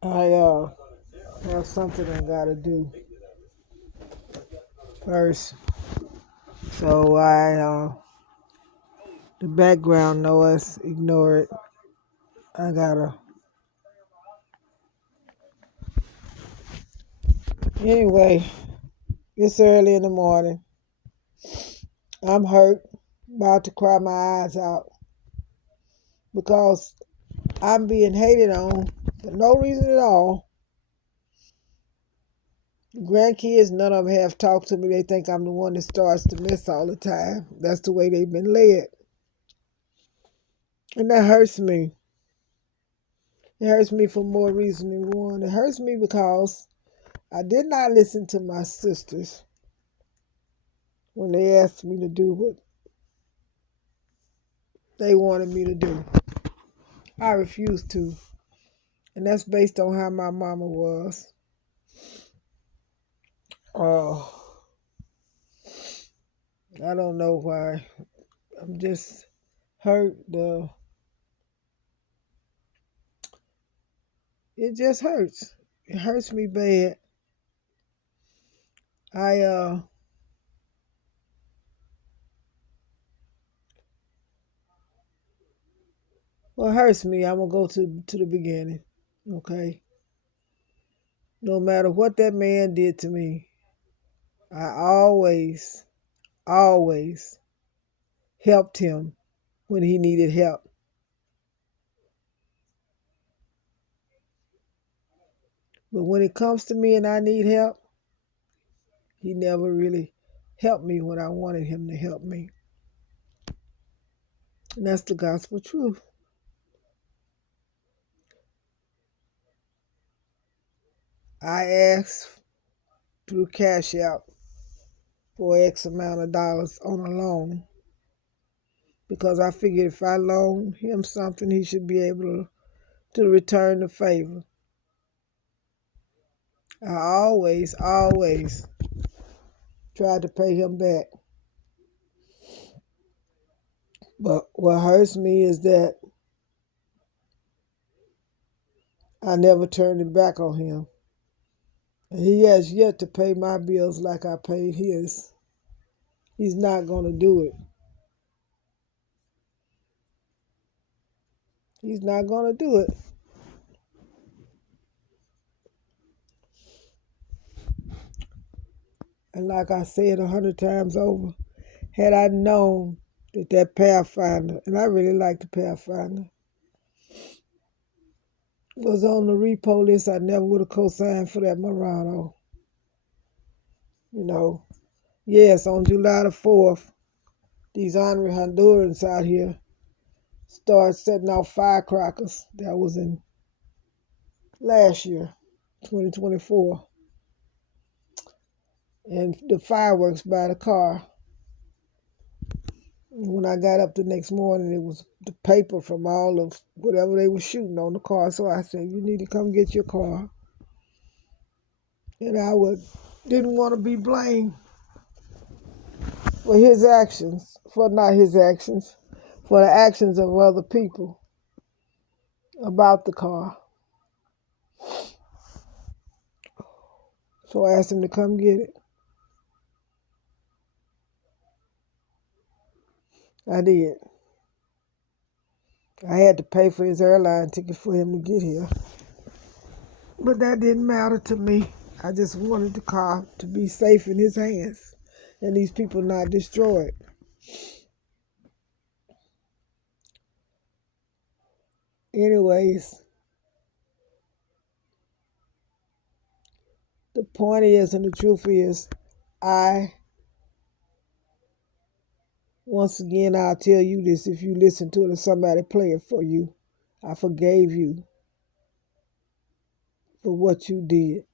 I have something I gotta do first. So the background noise, ignore it. I gotta. Anyway, it's early in the morning. I'm hurt, about to cry my eyes out because I'm being hated on for no reason at all. Grandkids, none of them have talked to me. They think I'm the one that starts to miss all the time. That's the way they've been led. And that hurts me. It hurts me for more reason than one. It hurts me because I did not listen to my sisters when they asked me to do what they wanted me to do. I refused to. And that's based on how my mama was. Oh, I don't know why. I'm just hurt. It just hurts. It hurts me bad. I What hurts me, I'm gonna go to the beginning. Okay. No matter what that man did to me, I always helped him when he needed help. But when it comes to me and I need help, he never really helped me when I wanted him to help me. And that's the gospel truth. I asked through Cash App for X amount of dollars on a loan because I figured if I loan him something, he should be able to return the favor. I always tried to pay him back. But what hurts me is that I never turned it back on him. And he has yet to pay my bills like I paid his. He's not going to do it. He's not going to do it. And like I said 100 times over, had I known that Pathfinder, and I really like the Pathfinder, was on the repo list, I never would have co-signed for that Murano. You know, yes, on July the 4th, these honorary Hondurans out here started setting off firecrackers. That was in last year, 2024. And the fireworks by the car. When I got up the next morning, it was the paper from all of whatever they were shooting on the car. So I said, you need to come get your car. And didn't want to be blamed for his actions, for not his actions, for the actions of other people about the car. So I asked him to come get it. I did. I had to pay for his airline ticket for him to get here. But that didn't matter to me. I just wanted the car to be safe in his hands and these people not destroyed. Anyways, the point is, and the truth is, once again, I'll tell you this if you listen to it or somebody play it for you. I forgave you for what you did.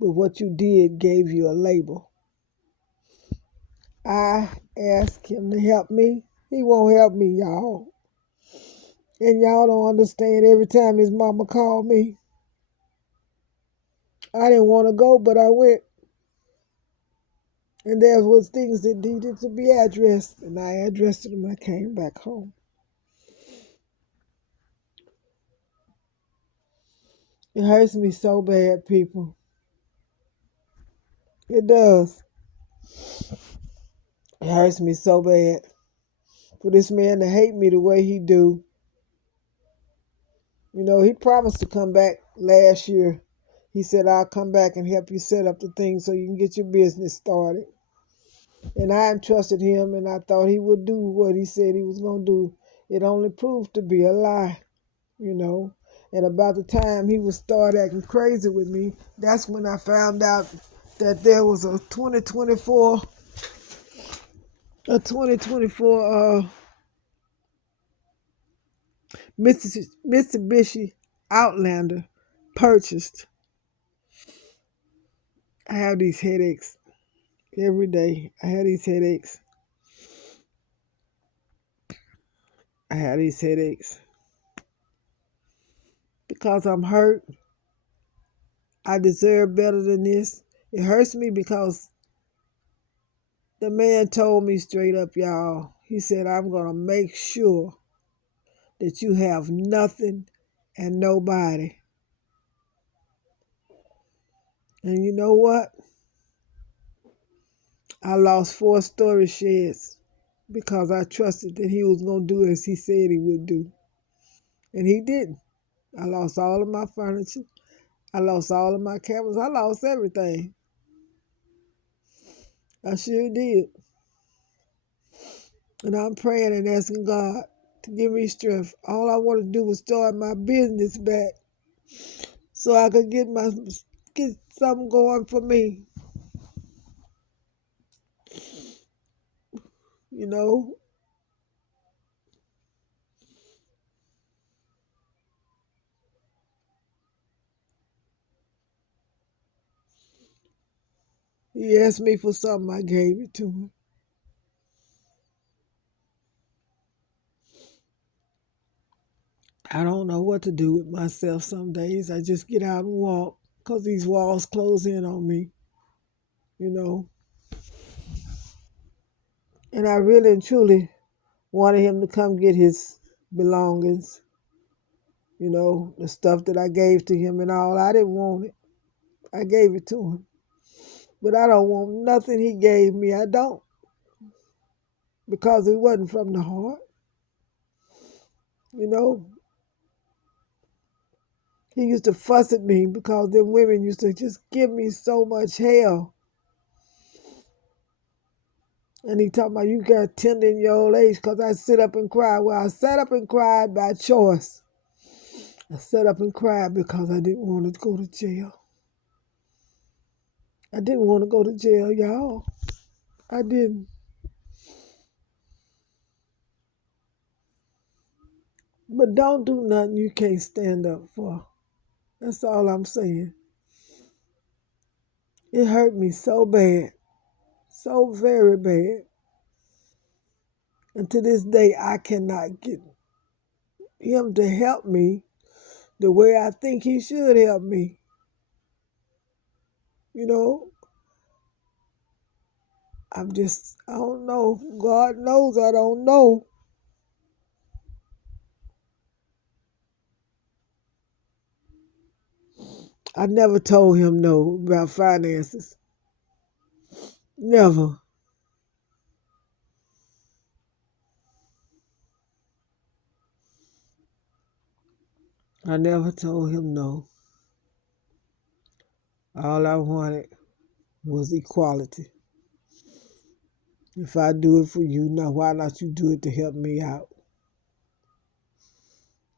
But what you did gave you a label. I asked him to help me. He won't help me, y'all. And y'all don't understand every time his mama called me. I didn't want to go, but I went. And there was things that needed to be addressed, and I addressed them. I came back home. It hurts me so bad, people. It does. It hurts me so bad for this man to hate me the way he do. You know, he promised to come back last year. He said, I'll come back and help you set up the things so you can get your business started. And I entrusted him, and I thought he would do what he said he was going to do. It only proved to be a lie, you know. And about the time he would start acting crazy with me, that's when I found out that there was a 2024 Mitsubishi Outlander purchased. I have these headaches every day. I have these headaches. I have these headaches because I'm hurt. I deserve better than this. It hurts me because the man told me straight up, y'all. He said, I'm going to make sure that you have nothing and nobody. And you know what? I lost 4 storage sheds because I trusted that he was going to do as he said he would do. And he didn't. I lost all of my furniture. I lost all of my cameras. I lost everything. I sure did. And I'm praying and asking God to give me strength. All I want to do is start my business back so I could get something going for me. You know, he asked me for something, I gave it to him. I don't know what to do with myself some days. I just get out and walk because these walls close in on me, you know. And I really and truly wanted him to come get his belongings, you know, the stuff that I gave to him and all. I didn't want it. I gave it to him. But I don't want nothing he gave me. I don't. Because it wasn't from the heart. You know, he used to fuss at me because them women used to just give me so much hell. And he talking about you got tender in your old age because I sit up and cry. Well, I sat up and cried by choice. I sat up and cried because I didn't want to go to jail. I didn't want to go to jail, y'all. I didn't. But don't do nothing you can't stand up for. That's all I'm saying. It hurt me so bad. So very bad. And to this day, I cannot get him to help me the way I think he should help me. You know, I don't know. God knows I don't know. I never told him no about finances. Never. I never told him no. All I wanted was equality. If I do it for you, now why not you do it to help me out?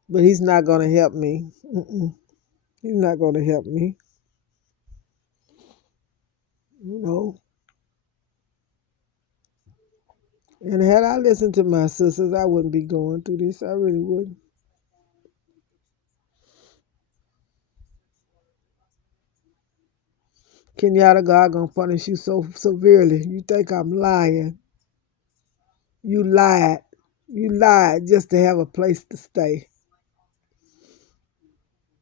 But he's not going to help me. He's not going to help me. You know. And had I listened to my sisters, I wouldn't be going through this. I really wouldn't. Kenyatta, God gonna punish you so severely. You think I'm lying? You lied. You lied just to have a place to stay.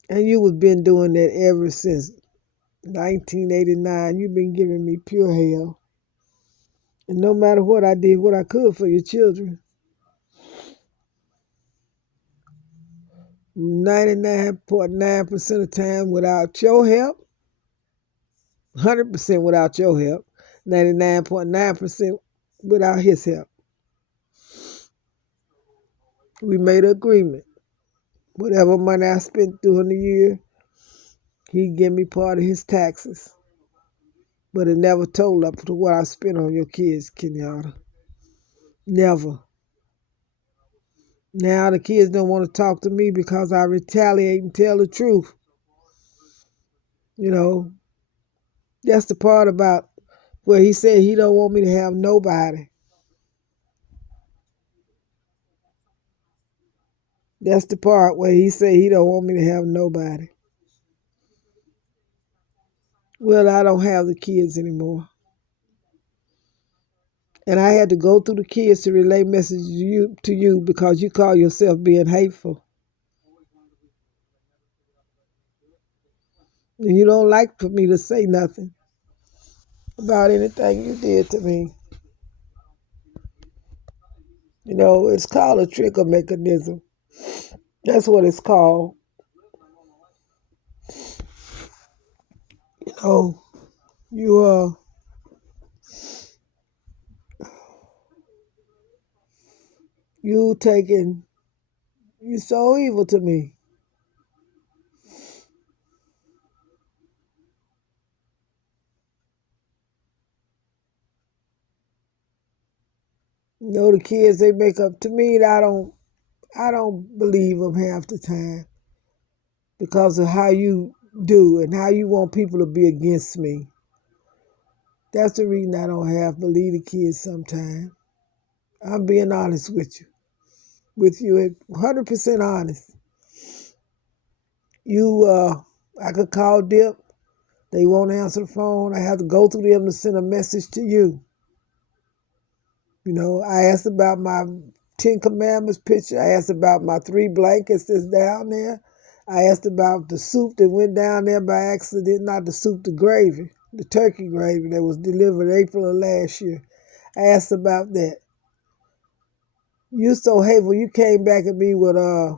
And you have been doing that ever since 1989. You've been giving me pure hell. And no matter what, I did what I could for your children. 99.9% of the time without your help, 100% without your help, 99.9% without his help. We made an agreement. Whatever money I spent during the year, he'd give me part of his taxes. But it never totaled up to what I spent on your kids, Kenyatta. Never. Now the kids don't want to talk to me because I retaliate and tell the truth. You know, that's the part about where he said he don't want me to have nobody. That's the part where he said he don't want me to have nobody. Well, I don't have the kids anymore. And I had to go through the kids to relay messages to you because you call yourself being hateful. And you don't like for me to say nothing about anything you did to me. You know, it's called a trigger mechanism. That's what it's called. You know, you you taking you so evil to me. You know, the kids they make up to me. I don't believe them half the time because of how you do and how you want people to be against me. That's the reason I don't half believe the kids sometimes. I'm being honest with you, 100% honest. I could call Dip. They won't answer the phone. I have to go through them to send a message to you. You know, I asked about my Ten Commandments picture. I asked about my 3 blankets that's down there. I asked about the soup that went down there by accident, not the soup, the gravy, the turkey gravy that was delivered April of last year. I asked about that. You so hateful, you came back at me with, I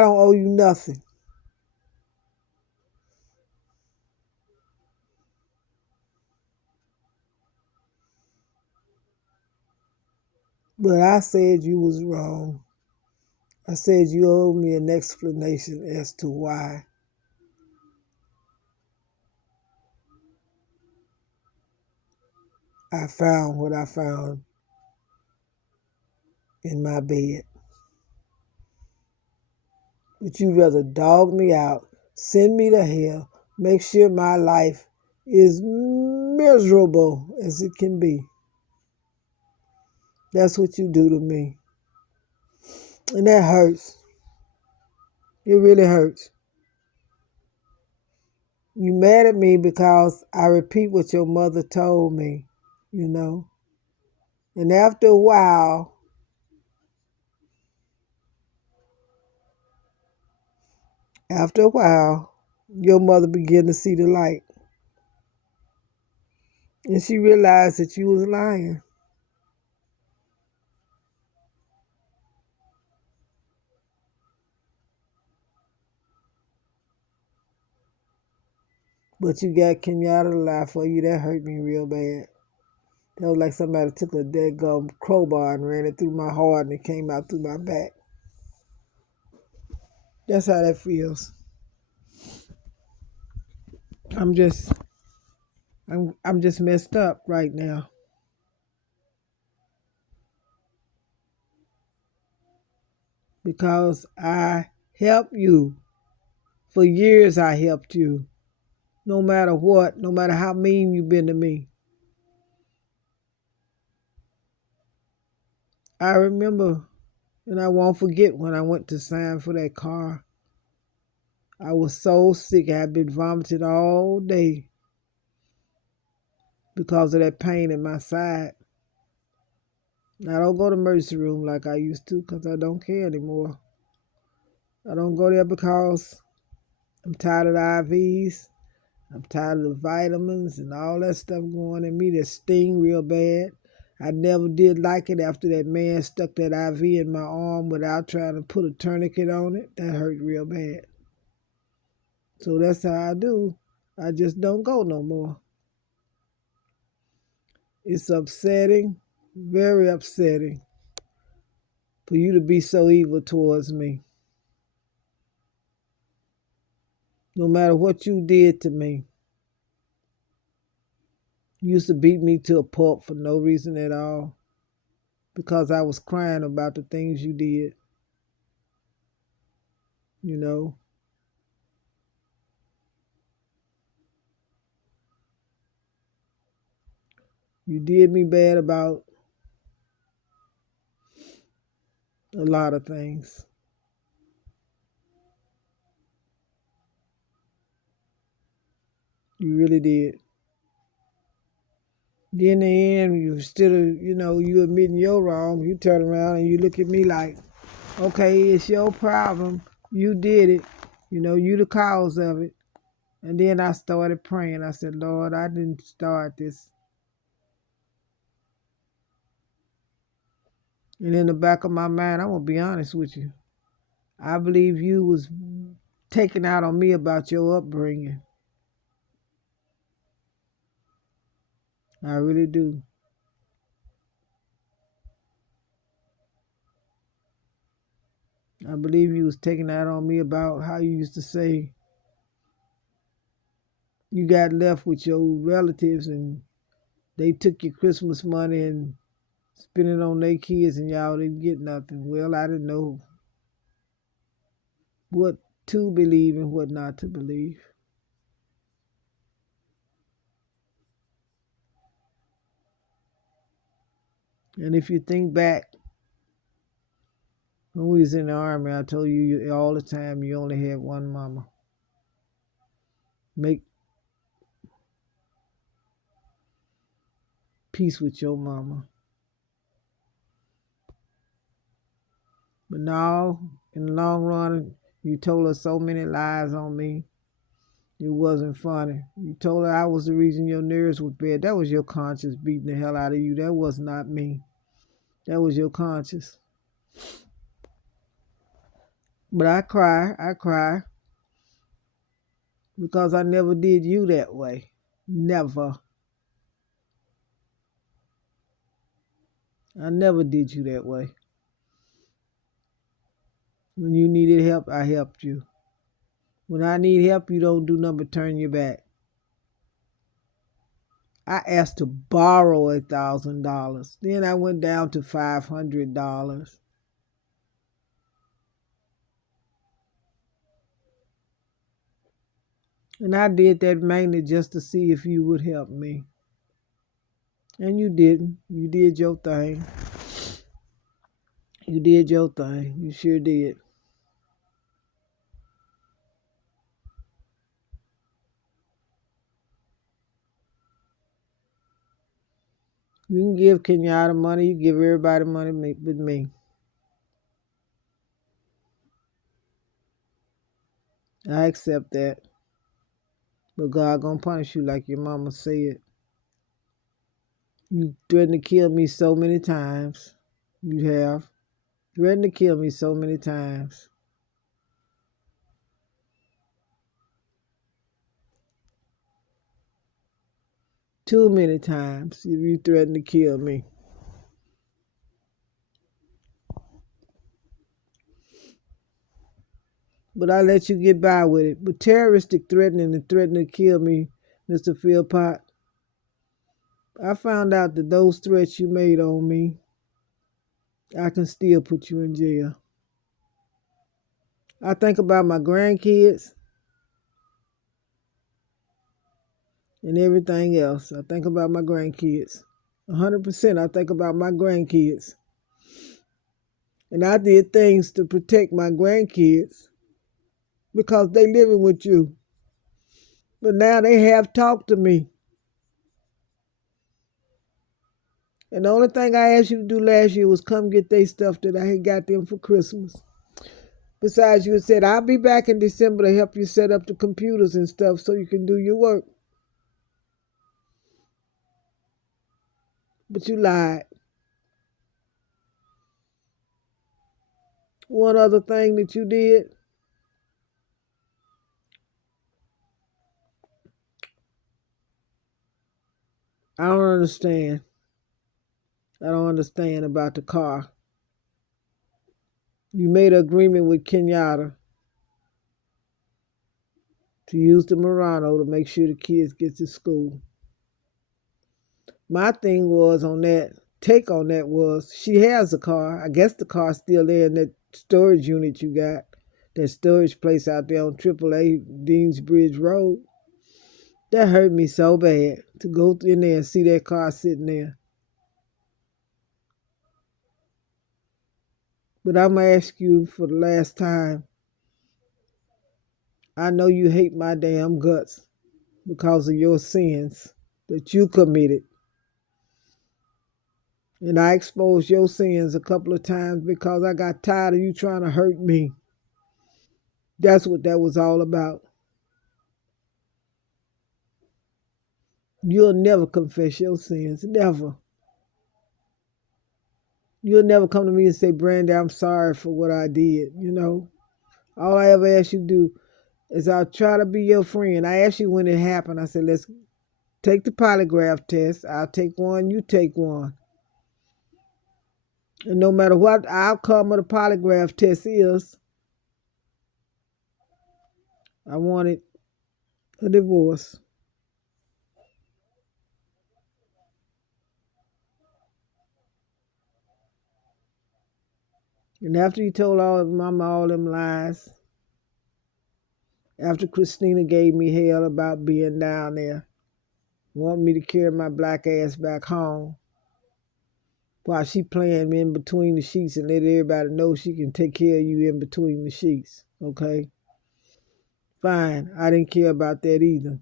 don't owe you nothing. But I said you was wrong. I said you owe me an explanation as to why I found what I found in my bed. But you rather dog me out, send me to hell, make sure my life is miserable as it can be. That's what you do to me. And that hurts. It really hurts. You mad at me because I repeat what your mother told me, you know. And after a while, your mother began to see the light. And she realized that you was lying. But you got Kenyatta to lie for you. That hurt me real bad. That was like somebody took a dead gum crowbar and ran it through my heart and it came out through my back. That's how that feels. I'm just I'm just messed up right now because I helped you. For years I helped you. No matter what, no matter how mean you've been to me. I remember and I won't forget when I went to sign for that car. I was so sick. I had been vomiting all day because of that pain in my side. I don't go to emergency room like I used to because I don't care anymore. I don't go there because I'm tired of the IVs. I'm tired of the vitamins and all that stuff going in me that sting real bad. I never did like it after that man stuck that IV in my arm without trying to put a tourniquet on it. That hurt real bad. So that's how I do. I just don't go no more. It's upsetting, very upsetting, for you to be so evil towards me. No matter what you did to me. You used to beat me to a pulp for no reason at all. Because I was crying about the things you did. You know. You did me bad about a lot of things. You really did. Then in the end, you still, you admitting you're wrong. You turn around and you look at me like, okay, it's your problem. You did it. You the cause of it. And then I started praying. I said, Lord, I didn't start this. And in the back of my mind, I'm going to be honest with you. I believe you was taking out on me about your upbringing. I really do. I believe you was taking out on me about how you used to say you got left with your relatives and they took your Christmas money and spent it on their kids and y'all didn't get nothing. Well, I didn't know what to believe and what not to believe. And if you think back, when we was in the army, I told you all the time you only had one mama. Make peace with your mama. But now, in the long run, you told her so many lies on me. It wasn't funny. You told her I was the reason your nerves was bad. That was your conscience beating the hell out of you. That was not me. That was your conscience. But I cry because I never did you that way. Never. I never did you that way. When you needed help, I helped you. When I need help, you don't do nothing but turn your back. I asked to borrow $1,000. Then I went down to $500. And I did that mainly just to see if you would help me. And you didn't. You did your thing. You did your thing. You sure did. You can give Kenyatta money. You give everybody money but me. I accept that. But God gonna punish you like your mama said. You threatened to kill me so many times. You have. Threatened to kill me so many times. Too many times you threatened to kill me. But I let you get by with it. But terroristic threatening and threatening to kill me, Mr. Philpott, I found out that those threats you made on me, I can still put you in jail. I think about my grandkids and everything else. I think about my grandkids. 100% I think about my grandkids. And I did things to protect my grandkids because they living with you. But now they have talked to me. And the only thing I asked you to do last year was come get their stuff that I had got them for Christmas. Besides, you said, I'll be back in December to help you set up the computers and stuff so you can do your work. But you lied. One other thing that you did, I don't understand. I don't understand about the car. You made an agreement with Kenyatta to use the Murano to make sure the kids get to school. My thing was on that, take on that was, she has a car. I guess the car's still there in that storage unit you got, that storage place out there on AAA Deansbridge Road. That hurt me so bad to go in there and see that car sitting there. But I'm going to ask you for the last time. I know you hate my damn guts because of your sins that you committed. And I exposed your sins a couple of times because I got tired of you trying to hurt me. That's what that was all about. You'll never confess your sins. Never. You'll never come to me and say, Brandy, I'm sorry for what I did. All I ever ask you to do is I'll try to be your friend. I asked you when it happened. I said, let's take the polygraph test. I'll take one, you take one. And no matter what the outcome of the polygraph test is, I wanted a divorce. And after you told Mama all them lies, after Christina gave me hell about being down there, wanting me to carry my black ass back home, while she playing me in between the sheets and let everybody know she can take care of you in between the sheets, okay? Fine, I didn't care about that either.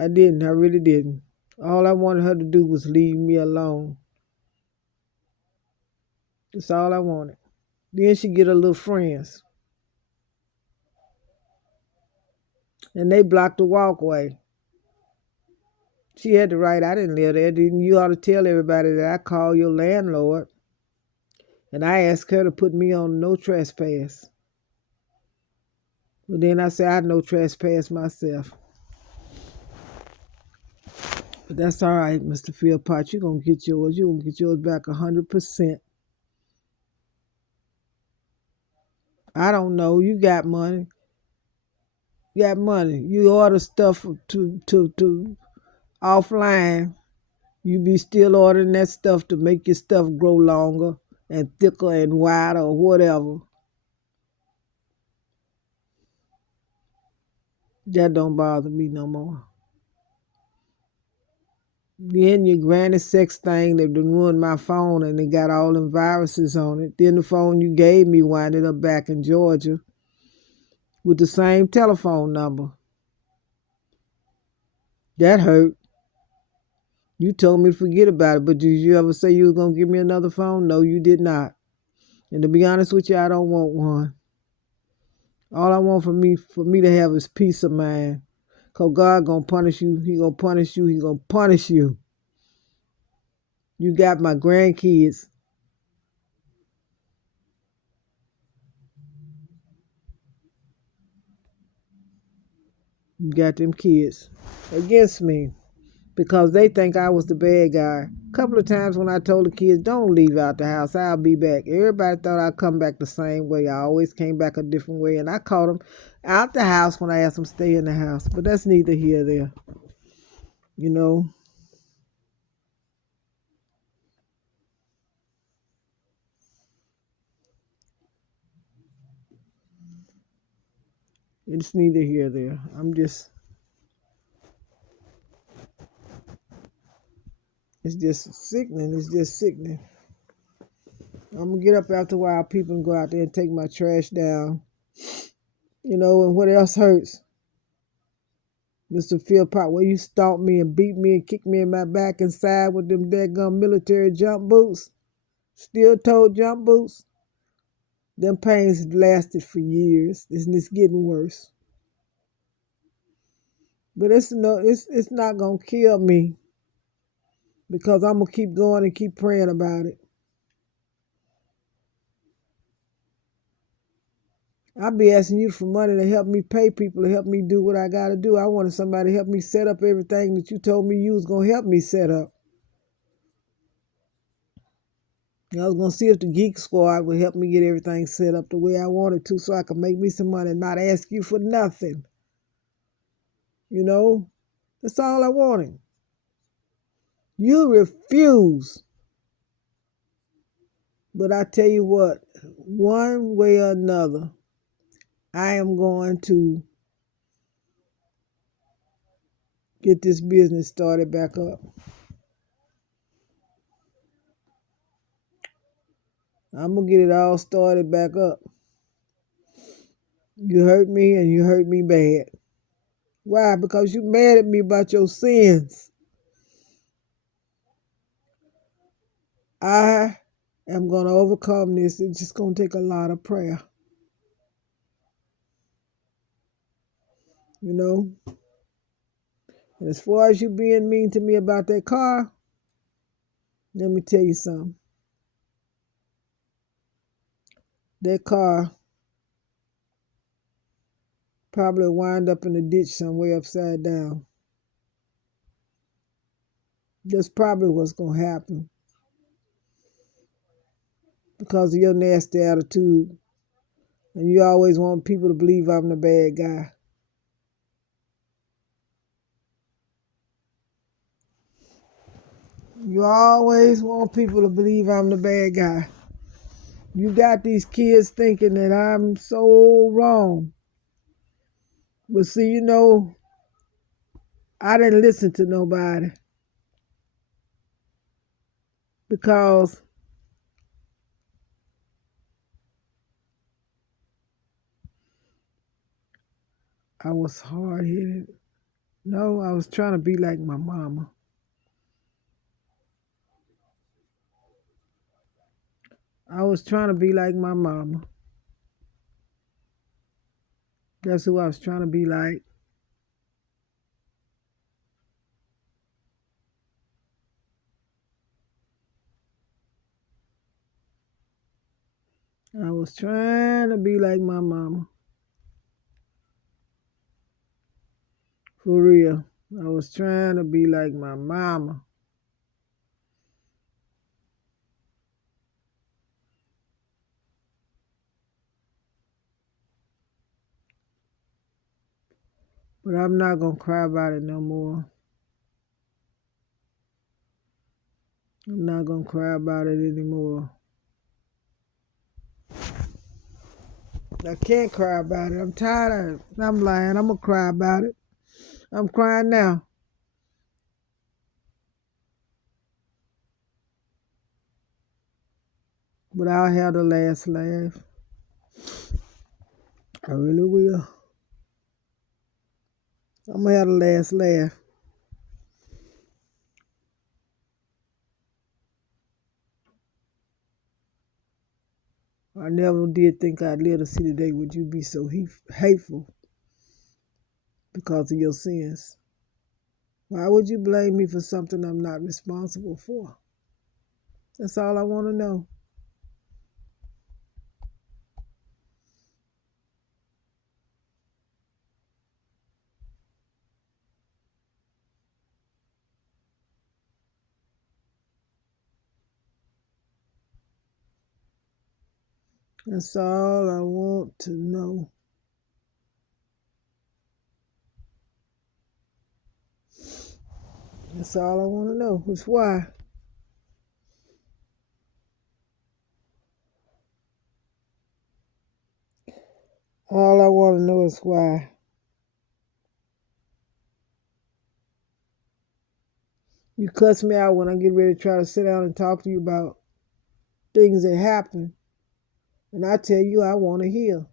I didn't, I really didn't. All I wanted her to do was leave me alone. That's all I wanted. Then she get her little friends. And they blocked the walkway. She had the right, I didn't live there. Didn't you ought to tell everybody that I called your landlord and I asked her to put me on no trespass. But then I said I no trespass myself. But that's all right, Mr. Philpott. You're going to get yours. You're going to get yours back 100%. I don't know. You got money. You got money. You order stuff to offline. You be still ordering that stuff to make your stuff grow longer and thicker and wider or whatever. That don't bother me no more. Then your granny sex thing, they done ruined my phone and they got all them viruses on it. Then the phone you gave me winded up back in Georgia with the same telephone number. That hurt. You told me to forget about it, but did you ever say you was going to give me another phone? No, you did not. And to be honest with you, I don't want one. All I want for me to have is peace of mind. Because God going to punish you. He going to punish you. He going to punish you. You got my grandkids. You got them kids against me because they think I was the bad guy. A couple of times when I told the kids, don't leave out the house, I'll be back. Everybody thought I'd come back the same way. I always came back a different way. And I caught them out the house when I asked them to stay in the house. But that's neither here nor there. You know, it's neither here nor there. It's just sickening. It's just sickening. I'm going to get up after a while, people, and go out there and take my trash down. And what else hurts? Mr. Philpott, where you stomped me and beat me and kicked me in my back and side with them daggum military jump boots, steel-toed jump boots. Them pains lasted for years, and it's getting worse. But it's not gonna kill me because I'm gonna keep going and keep praying about it. I'll be asking you for money to help me pay people to help me do what I gotta do. I wanted somebody to help me set up everything that you told me you was gonna help me set up. I was gonna see if the Geek Squad would help me get everything set up the way I wanted to so I could make me some money and not ask you for nothing. You know? That's all I wanted. You refuse. But I tell you what, one way or another, I am going to get this business started back up. I'm going to get it all started back up. You hurt me and you hurt me bad. Why? Because you mad at me about your sins. I am going to overcome this. It's just going to take a lot of prayer. You know? And as far as you being mean to me about that car, let me tell you something. That car probably wind up in a ditch somewhere upside down. That's probably what's going to happen because of your nasty attitude. And you always want people to believe I'm the bad guy. You always want people to believe I'm the bad guy. You got these kids thinking that I'm so wrong. But see, you know, I didn't listen to nobody because I was hard-headed. No, I was trying to be like my mama. I was trying to be like my mama. That's who I was trying to be like. I was trying to be like my mama. For real. I was trying to be like my mama. But I'm not going to cry about it no more. I'm not going to cry about it anymore. I can't cry about it. I'm tired of it. I'm lying. I'm going to cry about it. I'm crying now. But I'll have the last laugh. I really will. I'm going to have the last laugh. I never did think I'd live to see the day would you be so hateful because of your sins. Why would you blame me for something I'm not responsible for? That's all I want to know. That's all I want to know. That's all I want to know. It's why. All I want to know is why. You cuss me out when I get ready to try to sit down and talk to you about things that happen. And I tell you I want to hear.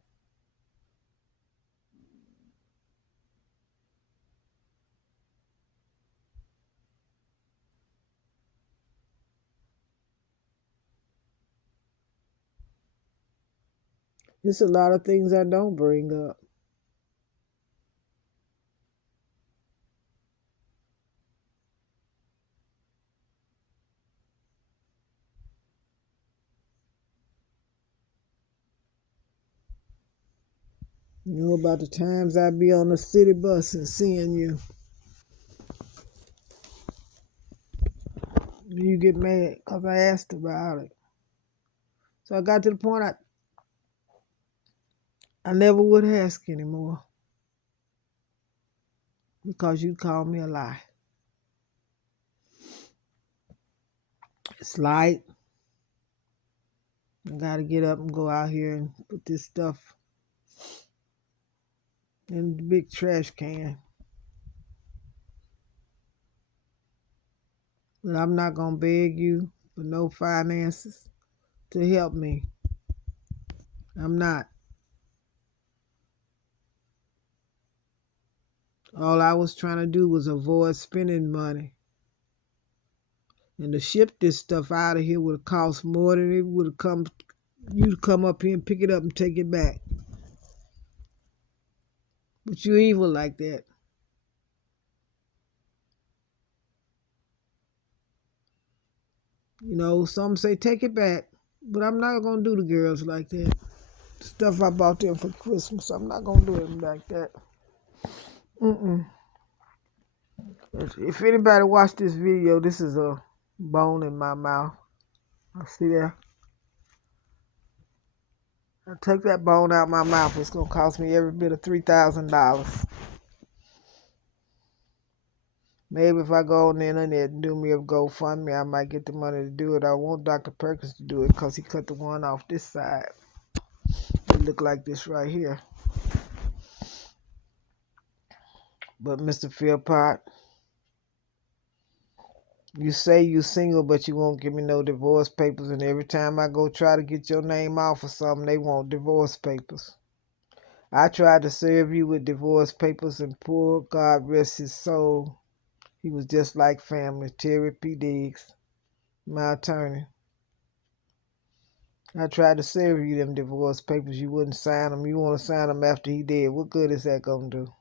It's a lot of things I don't bring up. You know about the times I be on the city bus and seeing you. You get mad because I asked about it. So I got to the point I never would ask anymore because you called me a lie. It's light. I got to get up and go out here and put this stuff in the big trash can. But I'm not going to beg you for no finances to help me. I'm not. All I was trying to do was avoid spending money. And to ship this stuff out of here would have cost more than it would have come you to come up here and pick it up and take it back. But you're evil like that. You know, some say take it back. But I'm not going to do the girls like that. The stuff I bought them for Christmas, I'm not going to do it like that. If anybody watched this video, this is a bone in my mouth. I see there. I take that bone out of my mouth. It's going to cost me every bit of $3,000. Maybe if I go on the internet and do me a GoFundMe, I might get the money to do it. I want Dr. Perkins to do it because he cut the one off this side. It look like this right here. But Mr. Philpott, you say you single, but you won't give me no divorce papers. And every time I go try to get your name off or something, they want divorce papers. I tried to serve you with divorce papers, and poor God rest his soul, he was just like family. Terry P. Diggs, my attorney. I tried to serve you them divorce papers. You wouldn't sign them. You want to sign them after he dead. What good is that going to do?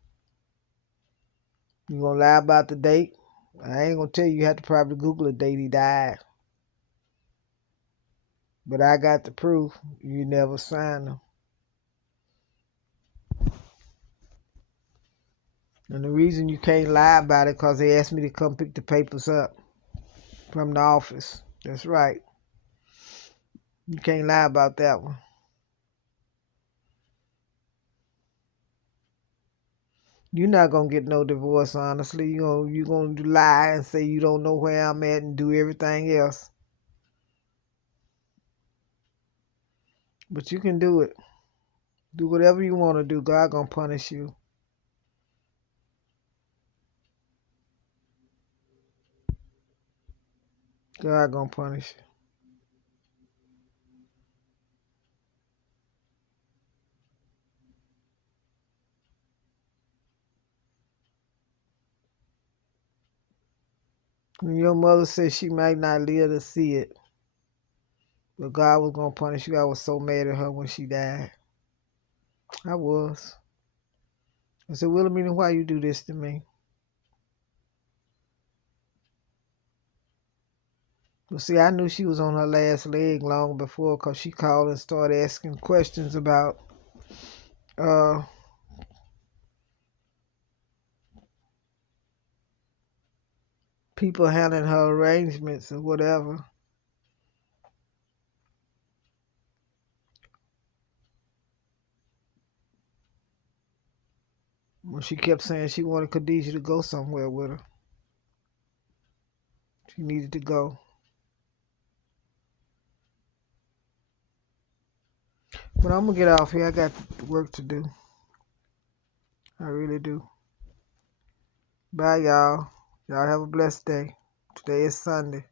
You going to lie about the date? I ain't going to tell you. You have to probably Google the date he died. But I got the proof. You never signed them. And the reason you can't lie about it because they asked me to come pick the papers up from the office. That's right. You can't lie about that one. You're not going to get no divorce, honestly. You're going to lie and say you don't know where I'm at and do everything else. But you can do it. Do whatever you want to do. God going to punish you. God going to punish you. When your mother said she might not live to see it, but God was going to punish you, I was so mad at her when she died. I was. I said, Wilhelmina, why you do this to me? But see, I knew she was on her last leg long before because she called and started asking questions about people handling her arrangements or whatever. When she kept saying she wanted Khadijah to go somewhere with her. She needed to go. But I'm going to get off here. I got work to do. I really do. Bye, y'all. Y'all have a blessed day. Today is Sunday.